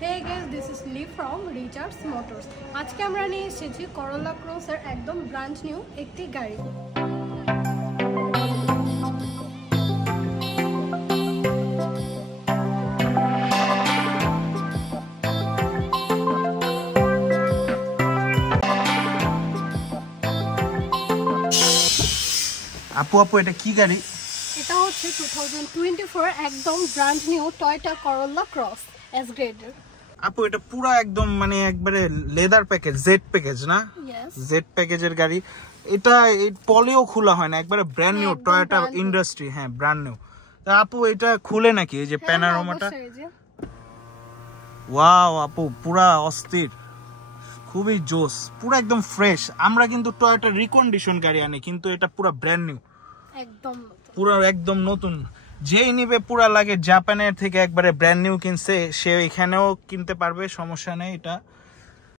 Hey guys, this is Lee from Richards Motors. আজকে আমরা নিয়ে এসেছি করোলা ক্রসের একদম ব্র্যান্ড নিউ একটি গাড়ি। আপু এটা কি গাড়ি? এটা হচ্ছে 2024 একদম ব্র্যান্ড নিউ টয়োটা করোলা ক্রস এস গ্রেডের। আপু এটা পুরো একদম মানে একবারে লেদার প্যাকেজ, জেড প্যাকেজ না? জেড প্যাকেজের গাড়ি। এটা এই পলিও খোলা হয় না, একবারে ব্র্যান্ড নিউ টয়োটা ইন্ডাস্ট্রি, হ্যাঁ ব্র্যান্ড নিউ। তা আপু এটা খুলে নাকি এই যে প্যানোরামাটা? ওয়াও আপু পুরা অস্থির, খুবই জোস, পুরো একদম ফ্রেশ। আমরা কিন্তু টয়োটা রিকন্ডিশন গাড়ি আনি, কিন্তু এটা পুরো ব্র্যান্ড নিউ, একদম পুরো একদম নতুন। যেই নিবে পুরা লাগে জাপানের থেকে একবারে ব্র্যান্ড নিউ কিনছে, সে এখানেও কিনতে পারবে, সমস্যা নেই। এটা